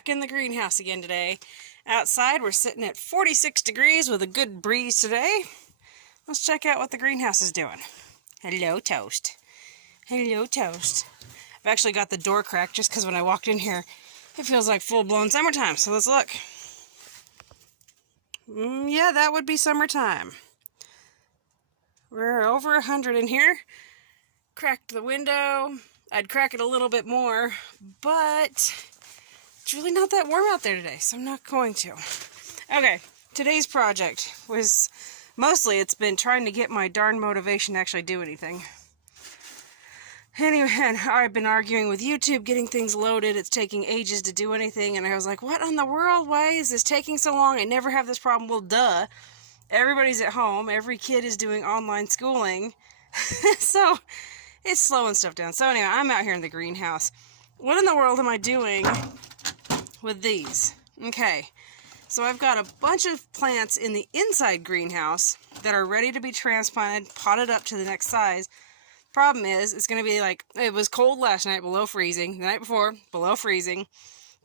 back in the greenhouse again today. Outside we're sitting at 46 degrees with a good breeze today. Let's check out what the greenhouse is doing. Hello, Toast. Hello, Toast. I've actually got the door cracked just because when I walked in here, it feels like full-blown summertime. So let's look. Yeah, that would be summertime. We're over 100 in here. Cracked the window. I'd crack it a little bit more, but it's really not that warm out there today, so I'm not going to. Okay, today's project was mostly it's been trying to get my darn motivation to actually do anything. Anyway, and I've been arguing with YouTube, getting things loaded. It's taking ages to do anything, and I was like, what in the world? Why is this taking so long? I never have this problem. Well, duh. Everybody's at home. Every kid is doing online schooling. So it's slowing stuff down. So anyway, I'm out here in the greenhouse. What in the world am I doing with these? Okay, so I've got a bunch of plants in the inside greenhouse that are ready to be transplanted, potted up to the next size. Problem is, it's going to be like, it was cold last night, below freezing. The night before, below freezing.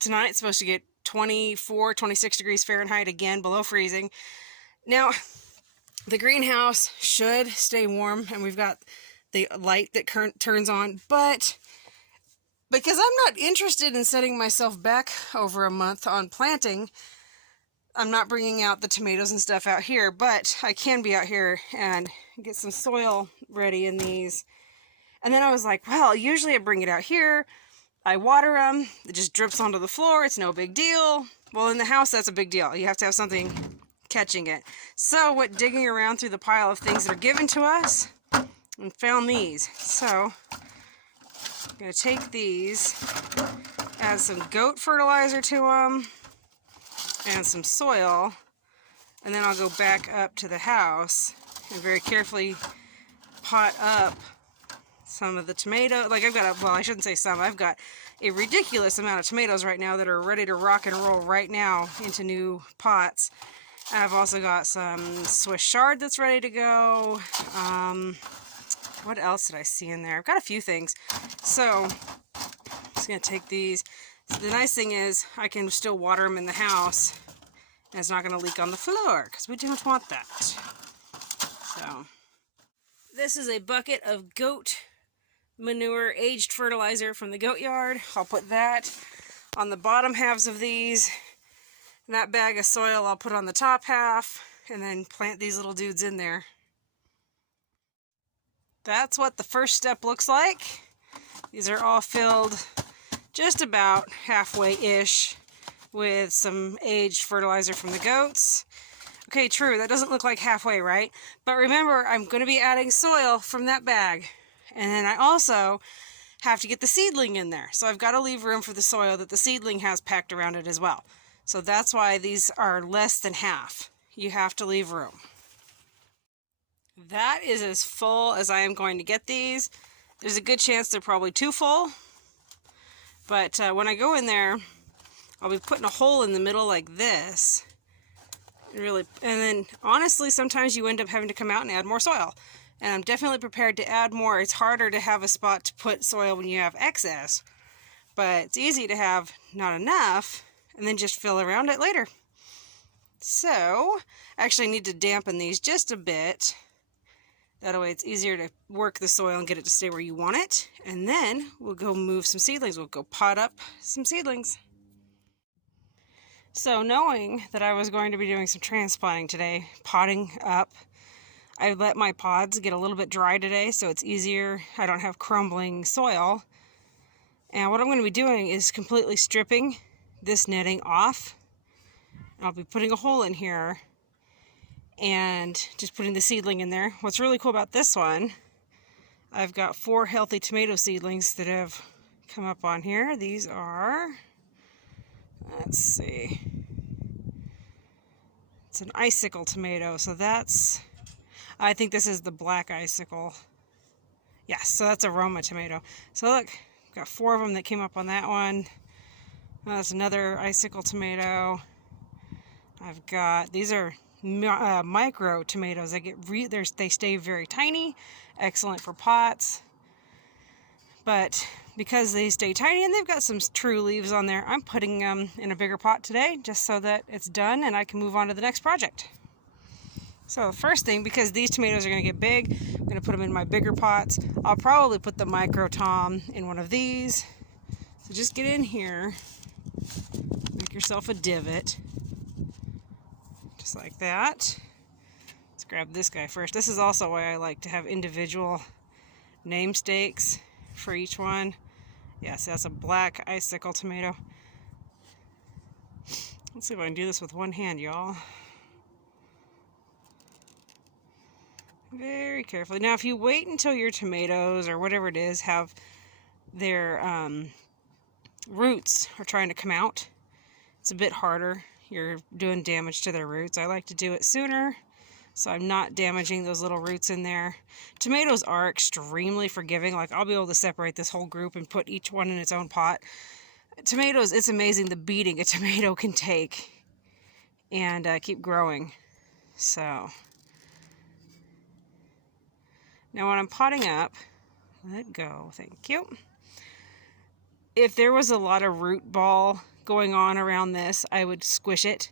Tonight, it's supposed to get 24, 26 degrees Fahrenheit again, below freezing. Now, the greenhouse should stay warm, and we've got the light that turns on, but because I'm not interested in setting myself back over a month on planting, I'm not bringing out the tomatoes and stuff out here, but I can be out here and get some soil ready in these. And then I was like, well, usually I bring it out here, I water them, it just drips onto the floor, it's no big deal. Well, in the house, that's a big deal. You have to have something catching it. So, what digging around through the pile of things that are given to us, and found these. So, I'm going to take these, add some goat fertilizer to them, and some soil, and then I'll go back up to the house and very carefully pot up some of the tomato. Like I've got, well, I shouldn't say some, I've got a ridiculous amount of tomatoes right now that are ready to rock and roll right now into new pots. I've also got some Swiss chard that's ready to go. What else did I see in there? I've got a few things. So, I'm just going to take these. So the nice thing is, I can still water them in the house, and it's not going to leak on the floor, because we don't want that. So, this is a bucket of goat manure, aged fertilizer from the goat yard. I'll put that on the bottom halves of these. And that bag of soil I'll put on the top half, and then plant these little dudes in there. That's what the first step looks like. These are all filled just about halfway-ish with some aged fertilizer from the goats. Okay, true, that doesn't look like halfway, right? But remember, I'm going to be adding soil from that bag. And then I also have to get the seedling in there. So I've got to leave room for the soil that the seedling has packed around it as well. So that's why these are less than half. You have to leave room. That is as full as I am going to get these. There's a good chance they're probably too full. But when I go in there, I'll be putting a hole in the middle like this. And then honestly, sometimes you end up having to come out and add more soil. And I'm definitely prepared to add more. It's harder to have a spot to put soil when you have excess. But it's easy to have not enough and then just fill around it later. So, I actually need to dampen these just a bit. That way it's easier to work the soil and get it to stay where you want it. And then we'll go move some seedlings. We'll go pot up some seedlings. So knowing that I was going to be doing some transplanting today, potting up, I let my pods get a little bit dry today so it's easier. I don't have crumbling soil. And what I'm going to be doing is completely stripping this netting off. I'll be putting a hole in here and just putting the seedling in there. What's really cool about this one, I've got 4 healthy tomato seedlings that have come up on here. These are, let's see, it's an icicle tomato, so that's, I think this is the black icicle. Yes, so that's a Roma tomato. So look, I've got 4 of them that came up on that one. That's another icicle tomato. I've got, these are micro tomatoes. They stay very tiny, excellent for pots. But because they stay tiny and they've got some true leaves on there, I'm putting them in a bigger pot today just so that it's done and I can move on to the next project. So the first thing, because these tomatoes are going to get big, I'm going to put them in my bigger pots. I'll probably put the micro tom in one of these. So just get in here, make yourself a divot, just like that. Let's grab this guy first. This is also why I like to have individual name stakes for each one. Yes, that's a black icicle tomato. Let's see if I can do this with one hand, y'all. Very carefully. Now, if you wait until your tomatoes or whatever it is have their roots are trying to come out, it's a bit harder. You're doing damage to their roots. I like to do it sooner, so I'm not damaging those little roots in there. Tomatoes are extremely forgiving. Like, I'll be able to separate this whole group and put each one in its own pot. Tomatoes, it's amazing the beating a tomato can take and keep growing. So now when I'm potting up, let go, thank you. If there was a lot of root ball going on around this, I would squish it,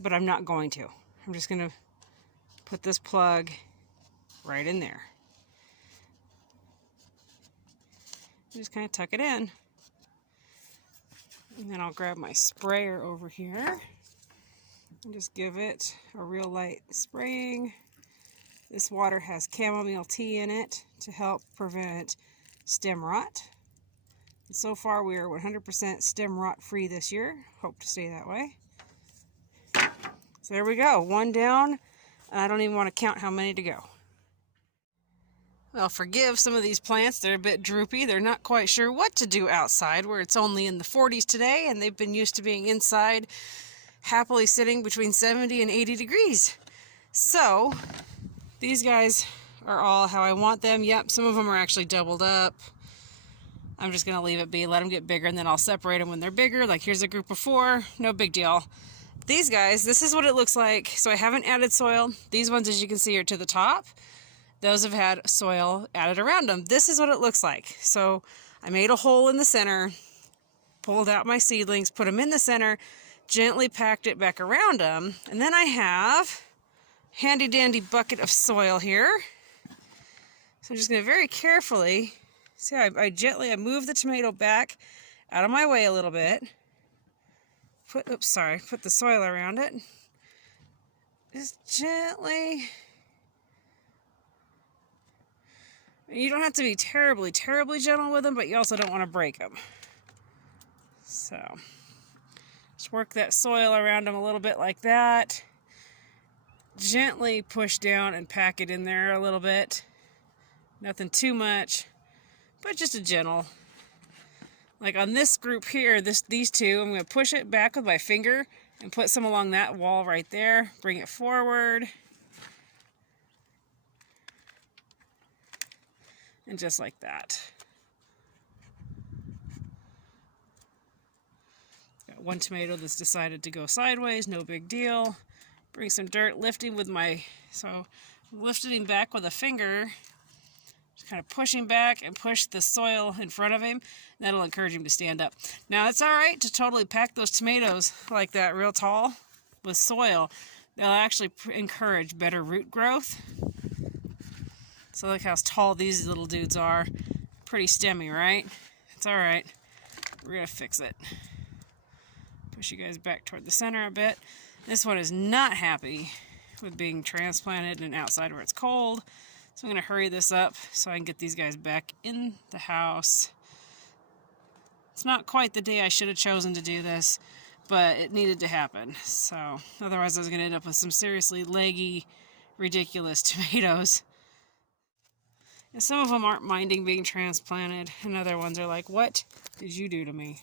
but I'm not going to. I'm just going to put this plug right in there. Just kind of tuck it in. And then I'll grab my sprayer over here and just give it a real light spraying. This water has chamomile tea in it to help prevent stem rot. And so far we are 100% stem rot free this year. Hope to stay that way. So there we go, one down. I don't even want to count how many to go. Well, forgive some of these plants, they're a bit droopy. They're not quite sure what to do outside where it's only in the 40s today and they've been used to being inside happily sitting between 70 and 80 degrees. So these guys are all how I want them. Yep, some of them are actually doubled up. I'm just going to leave it be, let them get bigger, and then I'll separate them when they're bigger. Like, here's a group of 4, no big deal. These guys, this is what it looks like. So I haven't added soil. These ones, as you can see, are to the top. Those have had soil added around them. This is what it looks like. So I made a hole in the center, pulled out my seedlings, put them in the center, gently packed it back around them, and then I have a handy dandy bucket of soil here. So I'm just going to very carefully, see how I gently move the tomato back out of my way a little bit. Put the soil around it. Just gently. You don't have to be terribly, terribly gentle with them, but you also don't want to break them. So just work that soil around them a little bit like that. Gently push down and pack it in there a little bit. Nothing too much, but just a gentle. Like on this group here, these two, I'm going to push it back with my finger and put some along that wall right there. Bring it forward. And just like that. Got one tomato that's decided to go sideways, no big deal. Bring some dirt, lifting with so lifting him back with a finger. Just kind of push him back and push the soil in front of him. That'll encourage him to stand up. Now it's alright to totally pack those tomatoes like that real tall with soil. They'll actually encourage better root growth. So look how tall these little dudes are. Pretty stemmy, right? It's alright. We're going to fix it. Push you guys back toward the center a bit. This one is not happy with being transplanted and outside where it's cold. So I'm going to hurry this up so I can get these guys back in the house. It's not quite the day I should have chosen to do this, but it needed to happen. So otherwise I was going to end up with some seriously leggy, ridiculous tomatoes. And some of them aren't minding being transplanted, and other ones are like, what did you do to me?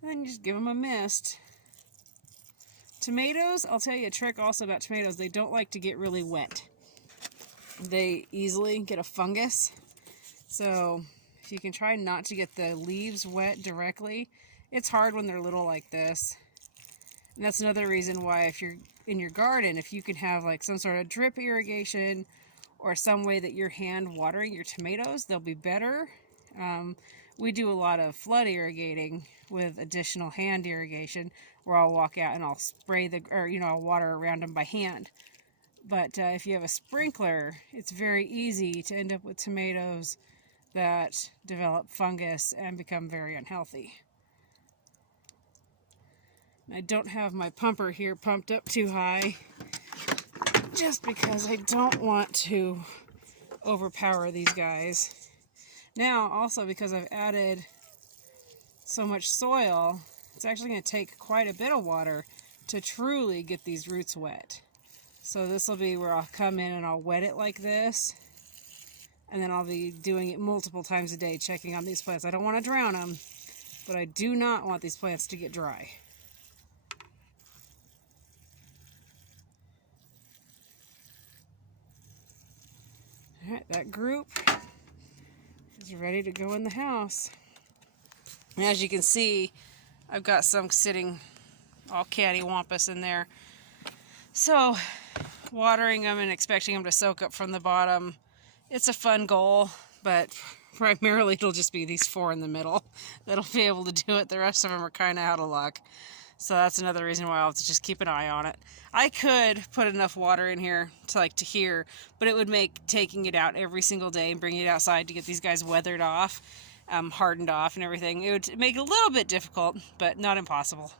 And then you just give them a mist. Tomatoes, I'll tell you a trick also about tomatoes. They don't like to get really wet. They easily get a fungus. So if you can try not to get the leaves wet directly, it's hard when they're little like this. And that's another reason why if you're in your garden, if you can have like some sort of drip irrigation or some way that you're hand watering your tomatoes, they'll be better We do a lot of flood irrigating with additional hand irrigation, where I'll walk out and I'll spray I'll water around them by hand. But if you have a sprinkler, it's very easy to end up with tomatoes that develop fungus and become very unhealthy. I don't have my pumper here pumped up too high, just because I don't want to overpower these guys. Now, also because I've added so much soil, it's actually going to take quite a bit of water to truly get these roots wet. So this will be where I'll come in and I'll wet it like this, and then I'll be doing it multiple times a day, checking on these plants. I don't want to drown them, but I do not want these plants to get dry. Alright, that group is ready to go in the house. And as you can see, I've got some sitting all cattywampus in there. So, watering them and expecting them to soak up from the bottom, it's a fun goal, but primarily it'll just be these 4 in the middle that'll be able to do it. The rest of them are kind of out of luck. So that's another reason why I'll have to just keep an eye on it. I could put enough water in here to here, but it would make taking it out every single day and bringing it outside to get these guys weathered off, hardened off and everything. It would make it a little bit difficult, but not impossible.